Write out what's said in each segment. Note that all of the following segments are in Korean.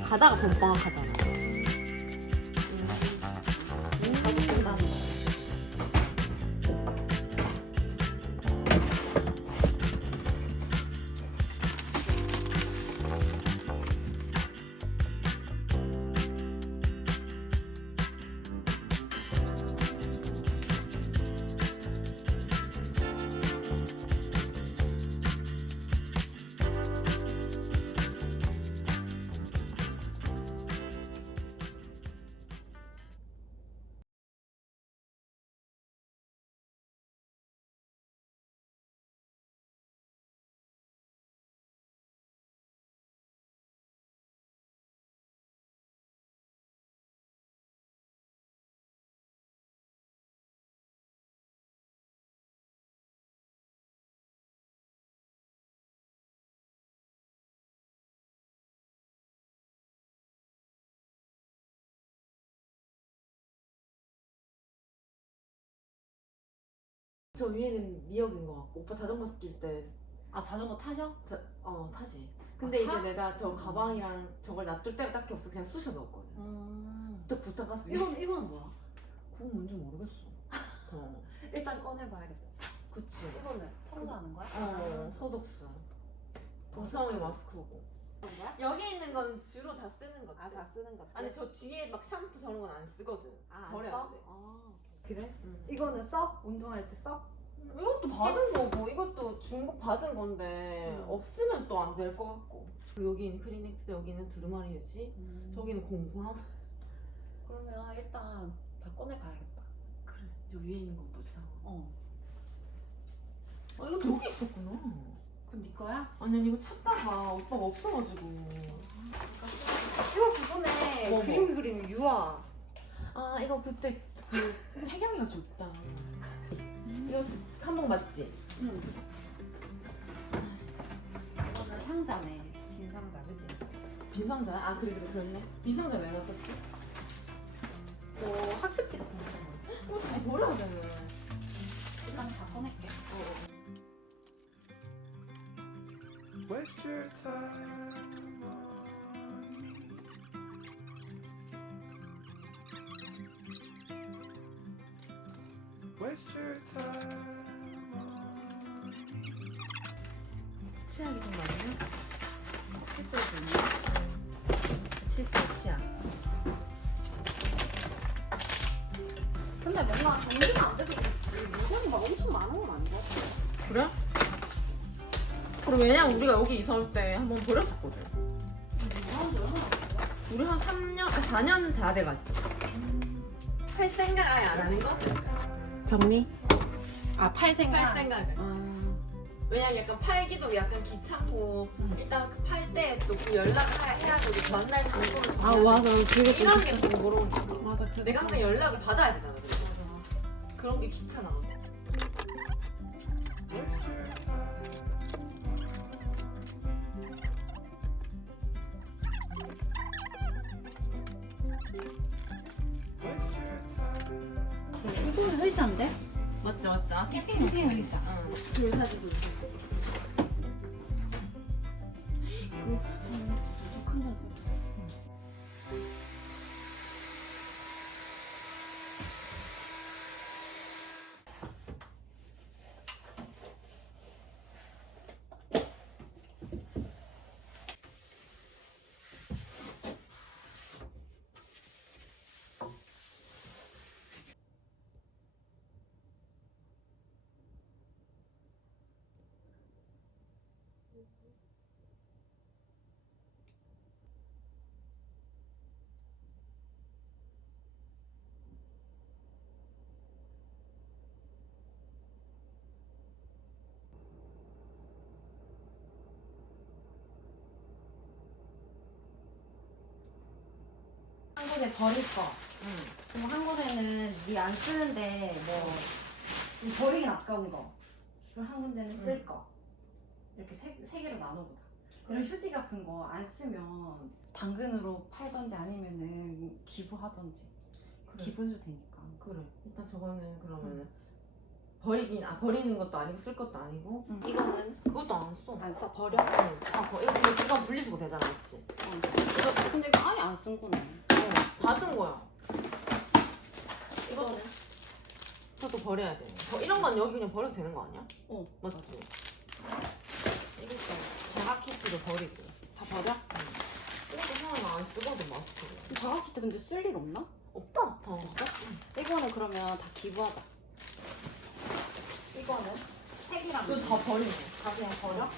가다가 번빵하잖아. 가고 싶다는 거. 저 위에는 미역인 것 같고 오빠 자전거 낄 때 아 자전거 타셔? 타지. 근데 타? 이제 내가 저 가방이랑 저걸 놔둘 데가 딱히 없어. 그냥 쑤셔 넣었거든. 또 부탁했어. 이거는 뭐야? 그건 뭔지 모르겠어. 일단 꺼내봐야겠다. 그치. 이거는 첨가하는 거야? 소독수. 우성이 마스크고. 그런 거야? 여기 있는 건 주로 다 쓰는 것 같아. 다 쓰는 것. 아니 저 뒤에 막 샴푸 저런 건 안 쓰거든. 안 버려야 써? 돼. 그래? 응. 이거는 써? 운동할 때 써? 이것도 받은 거고 이것도 중복 받은 건데 없으면 또 안 될 것 같고. 여기는 크리넥스, 여기는 두루마리 유지, 저기는 공부함. 그러면 일단 다 꺼내봐야겠다. 그래. 저 위에 있는 것도 사. 이것도 여기 있었구나. 그건 네 거야? 아니 이거 찾다가 오빠가 없어가지고. 이거 그거네. 뭐. 그림 그리는 유아. 아 이거 그때 그 태경이가 줬다. 이거 한복 맞지? 응. 이거는 상자네. 빈 상자, 그지? 빈 상자야? 아 그렇네. 빈 상자 왜 놔뒀지? 학습지 같은 거. 잘 버려야 되네. 일단 다 꺼낼게. Waste your time on me. Waste your time on me. 치약이 좀 많네. 칫솔도 있네. 칫솔 치약. 근데 뭔가 정리가 안 돼서 그렇지. 물건이 막 엄청 많은 건 아닌 것 같아. 그래? 그럼 왜냐면 우리가 여기 이사 올 때 한번 버렸었거든. 우리 한 3년, 4년 다 돼가지. 할 생각 아예 안 하는 거? 정리? 아, 팔 생각? 팔 생각을. 왜냐면 약간 팔기도 약간 귀찮고 일단 팔 때 또 그 연락해야 되고 전날 장소를 정해야 맞아. 되고 그게 좀 이런 게 번거로운 거. 맞아. 내가 항상 연락을 받아야 되잖아. 그래서. 그런 게 귀찮아. Waste your time. Waste your time. 이거는 의자인데? 맞죠 맞죠. 캠핑 의자. 응. 돌사지 돌사지. 한 곳에 버릴 거. 그리고 한 곳에는 네 안 쓰는데 좀 버리긴 아까운 거. 그리고 한 군데는 쓸 거. 이렇게 세 개로 나눠보자. 그런 휴지 같은 거 안 쓰면 당근으로 팔던지 아니면은 기부하던지. 그래. 기부해도 되니까. 그래. 일단 저거는 그러면 버리는 것도 아니고 쓸 것도 아니고 이거는 그것도 안 써. 안 써? 버려? 응. 이거 근데 그건 분리수거 되잖아, 맞지? 근데 이거 아예 안 쓴 거네. 받은 거야. 이거는? 그것도 버려야 돼. 이런 건 여기 그냥 버려도 되는 거 아니야? 어. 맞지? 이것도 자각 키트도 버리고. 다 버려? 이것도 사람 안 쓰거든, 마스크를. 자가키트 근데 쓸 일 없나? 없다. 다 없어? 이거는 그러면 다 기부하자. 이거는 책이랑 그거 다 버리고. 다 그냥 버려?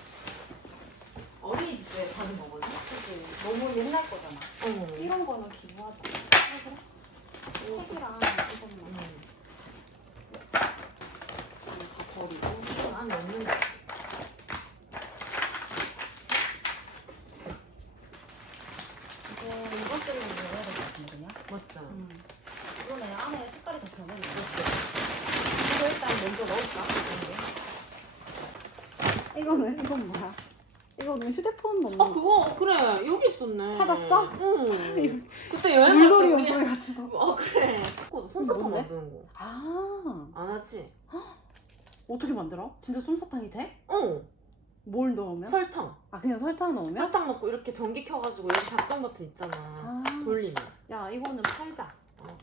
어린이집 때 받은 거거든? 그치. 너무 옛날 거잖아. 어. 이런 거는 기부하자. 그래? 책이랑 이것만 다 버리고. 이건 안에 없는 거. 이거 쓰려고 해야 될 것 같은데 그냥? 맞잖아. 이거는 안에 색깔이 더 변해. 이거 일단 먼저 넣을까? 이건 뭐야? 이거는 휴대폰 넣는 그거 그래 여기 있었네. 찾았어? 응. 그때 여행 물놀이 갔을 때 용품이 같이 넣어. 그래. 솜사탕 뭔데? 만드는 거. 아, 안 하지? 어떻게 만들어? 진짜 솜사탕이 돼? 어. 뭘 넣으면? 설탕. 아, 그냥 설탕 넣으면? 설탕 넣고 이렇게 전기 켜가지고 여기 작동 버튼 있잖아. 아, 돌리면. 야, 이거는 팔자.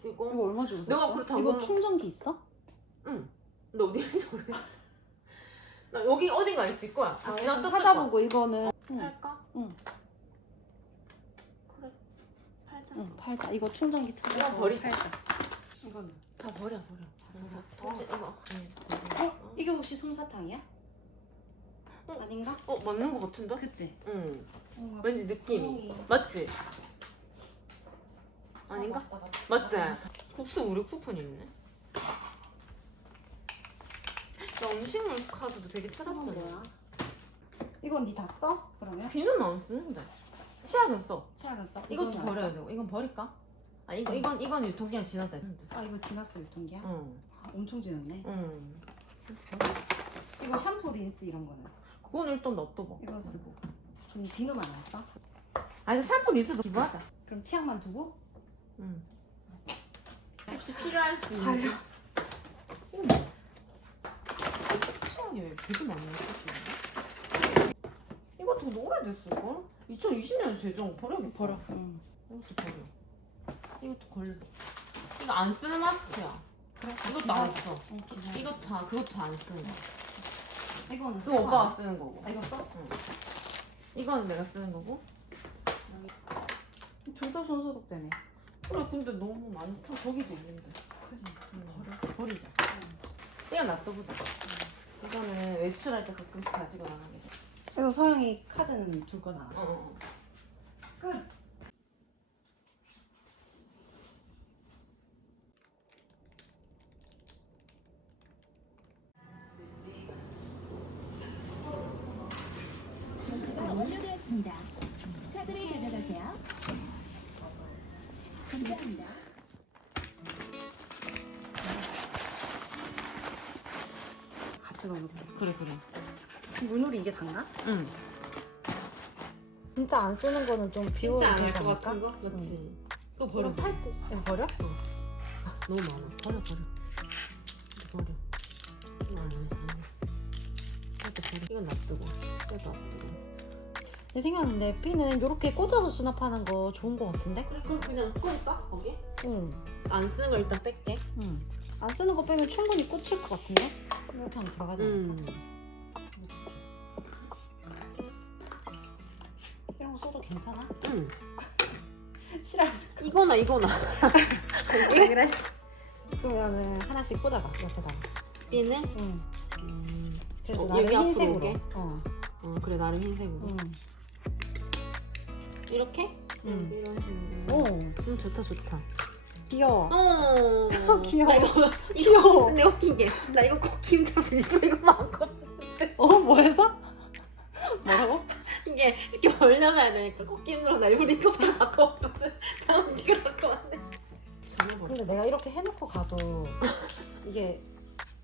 이거. 이거 얼마 주고 샀어? 내가 그렇다고 이거 하면- 충전기 있어? 응. 근데 어디 있는지 모르겠어. 나 여기 어딘가 있을 거야. 아, 지나 일단 떴을 찾아보고 이거는 거야. 할까? 응. 그래. 팔자. 응, 팔자. 이거 충전기 찾아서 이거 버리자. 팔자. 이거는 다 버려. 통째 이거. 이게 혹시 솜사탕이야? 아닌가? 맞는 거 같은데? 그치? 응. 뭔가 왠지 느낌이. 구멍이. 맞지? 아닌가? 맞다. 맞지? 국수 무료 쿠폰이 있네. 나 음식물 카드도 되게 찾았어. 이건 뭐야? 이건 니 다 써? 그러면? 비는 안 쓰는데. 치약은 써. 치약은 써? 이것도 이건 안 버려야 써? 되고. 이건 버릴까? 아 이건 유통기한 지났다 했는데. 아, 이거 지났어 유통기한? 응. 아, 엄청 지났네. 응. 이거 샴푸, 린스 이런 거는? 그거는 일단 놔둬봐. 이거 쓰고. 그럼 비누만 안 써? 아니 샴푸 린스도 기부하자. 그럼 치약만 두고? 응. 혹시 필요할 수 있는. 발효. 이거 뭐야? 치약이 왜 되게 많이 있었지? 이거 되게 오래됐을걸? 2020년 제정 버려야겠다. 버려. 응. 이것도 버려. 이것도 걸려. 이거 안 쓰는 마스크야. 그래? 이것도 안 써. 기본. 그것도 안 쓰는 거. 이거는 그거 오빠가 쓰는 거고. 아, 이거 써? 이건 내가 쓰는 거고. 둘 다 손소독제네. 그래 근데 너무 많다. 저기도 있는데. 그지? 버리자. 그냥 놔둬보자. 이거는 외출할 때 가끔씩 가지고 나가게 돼. 이거 서영이 카드는 줄 거잖아. 끝. 결제가 완료되었습니다. 카드를 가져가세요. 감사합니다. 같이 넣는 거. 그래. 물놀이 이게 단가? 응. 진짜 안 쓰는 거는 좀 비워도 되지 않을까? 거? 맞지? 그거 버려. 팔찌. 이거 버려? 너무 많아. 버려. 버려. 이것도 버려. 이건 놔두고. 이것도 놔두고. 내 생각인데 피는 이렇게 꽂아서 수납하는 거 좋은 거 같은데? 그럼 그냥 꽂을까? 거기? 응. 안 쓰는 거 일단 뺄게. 응. 안 쓰는 거 빼면 충분히 꽂힐 것 같은데? 이렇게 하면 들어가지 않을까? 이런 거 써도 괜찮아? 응. 싫어하지? 이거나. 그래? 그러면은 하나씩 꽂아봐 옆에다가. 얘는? 응. 그래서 여기 나름 앞으로 흰색으로. 오게? 그래 나름 흰색으로. 응. 이렇게? 응. 이런 식으로. 오. 좋다. 귀여워. 나 귀여워. 이거 귀여워. 근데 웃긴 게 나 이거 꼭 힘들어서 이거 많거든. 뭐 해서? 뭐라고? 이게 이렇게 벌려놔야 되니까 꼭 힘들어 나 일부러 이거 바꿔왔거든. 다음 이거 바꿔왔네. 근데 내가 이렇게 해놓고 가도 이게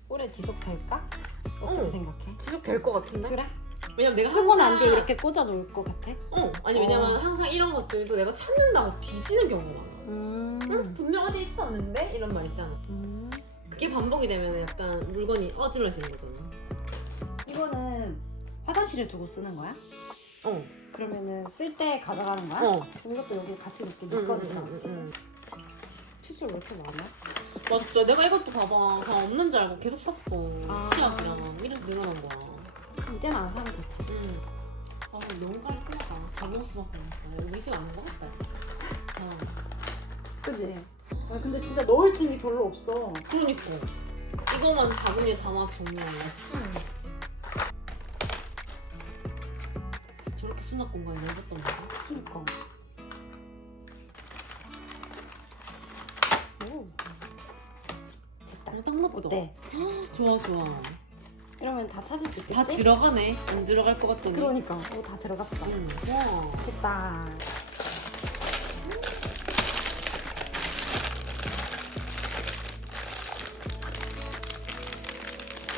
오래 지속될까? 어떻게 응. 생각해? 지속될 것 같은데? 그래? 왜냐면 내가 쓰고 난 항상- 뒤에 이렇게 꽂아 놓을 것 같아? 아니 왜냐면 항상 이런 것들도 내가 찾는다고 뒤지는 경우가 많아. 응? 분명 어디 있었는데? 이런 말 있잖아. 이게 반복이 되면 약간 물건이 어질러지는 거잖아. 이거는 화장실에 두고 쓰는 거야? 어. 그러면은 쓸 때 가져가는 거야? 어. 그럼 이것도 여기 같이 넣게 응, 넣거든요. 응. 칫솔 왜 이렇게 많아? 맞죠. 내가 이것도 봐봐. 다 없는 줄 알고 계속 샀어. 아. 치약이랑. 이래서 늘어난 거야. 이제는 안 사면 되지. 응. 아, 너무 깔끔하다. 잘 먹을 수밖에 없어. 우리 집 아닌 것 같다. 아, 그지? 아, 근데 진짜 넣을 짐이 별로 없어. 그러니까. 이거만 바구니에 담아서 정리하는 거. 저렇게 수납 공간이 넓었던 거야? 그니까. 오. 됐다. 딱 나쁘다. 어때? 좋아, 좋아. 이러면 다 찾을 수 있겠지? 다 들어가네. 안 들어갈 것 같더니. 그러니까. 오, 다 들어갔어. 응. 와. 됐다.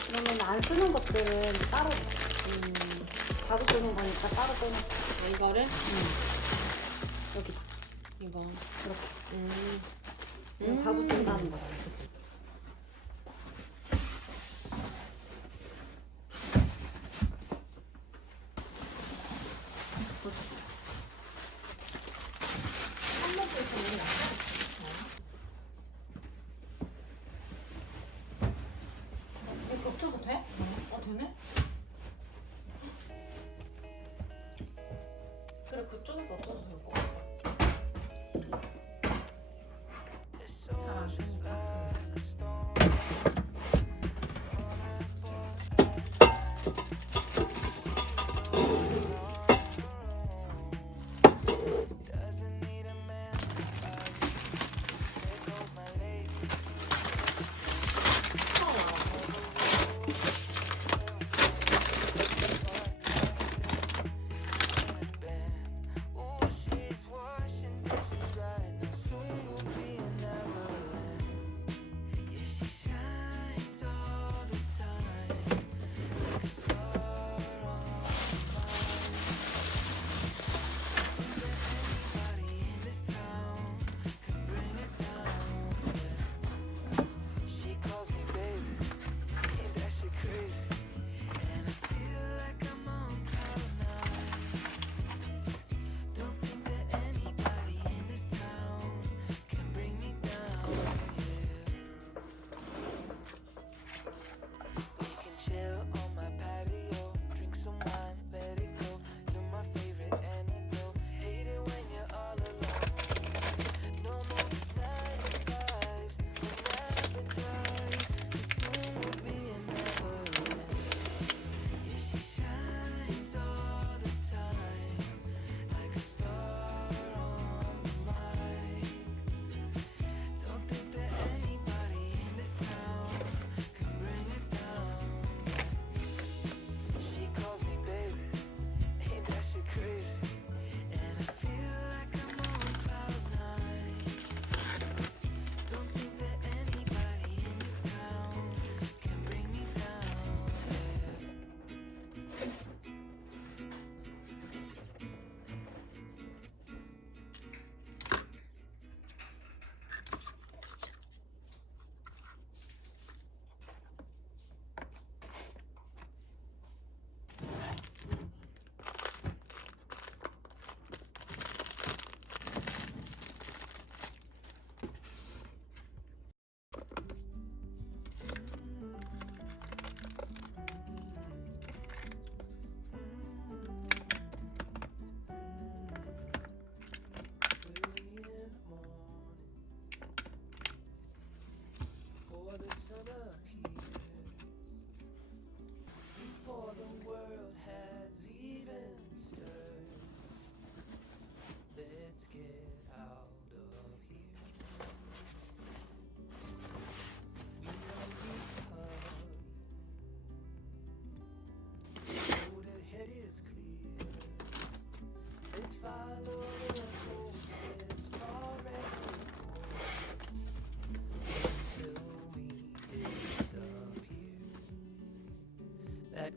그러면 안 쓰는 것들은 따로 자주 쓰는 거니까 따로 빼놓고 아, 이거를? 여기다 이거. 이렇게 음. 자주 쓴다는 거다. 그치? 한 번도 있었는데. 이거 겹쳐서 돼? 되네? 그래, 그쪽에 겹쳐도 될 것 같아. 잘안 쓰니까.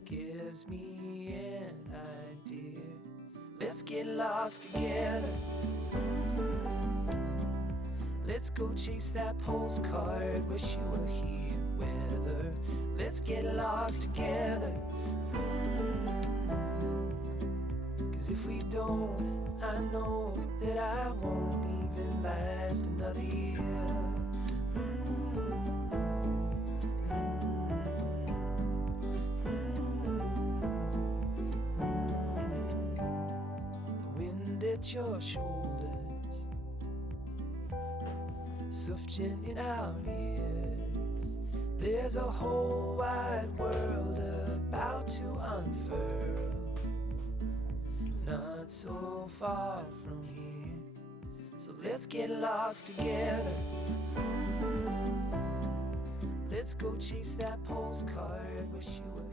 gives me an idea. Let's get lost together. Let's go chase that postcard. Wish you were here. weather. Let's get lost together. 'Cause if we don't, I know that I won't even last another year. The wind at your shoulders, soft in our ears. There's a whole wide world about to unfurl, not so far from here. So let's get lost together. Let's go chase that postcard. Wish you were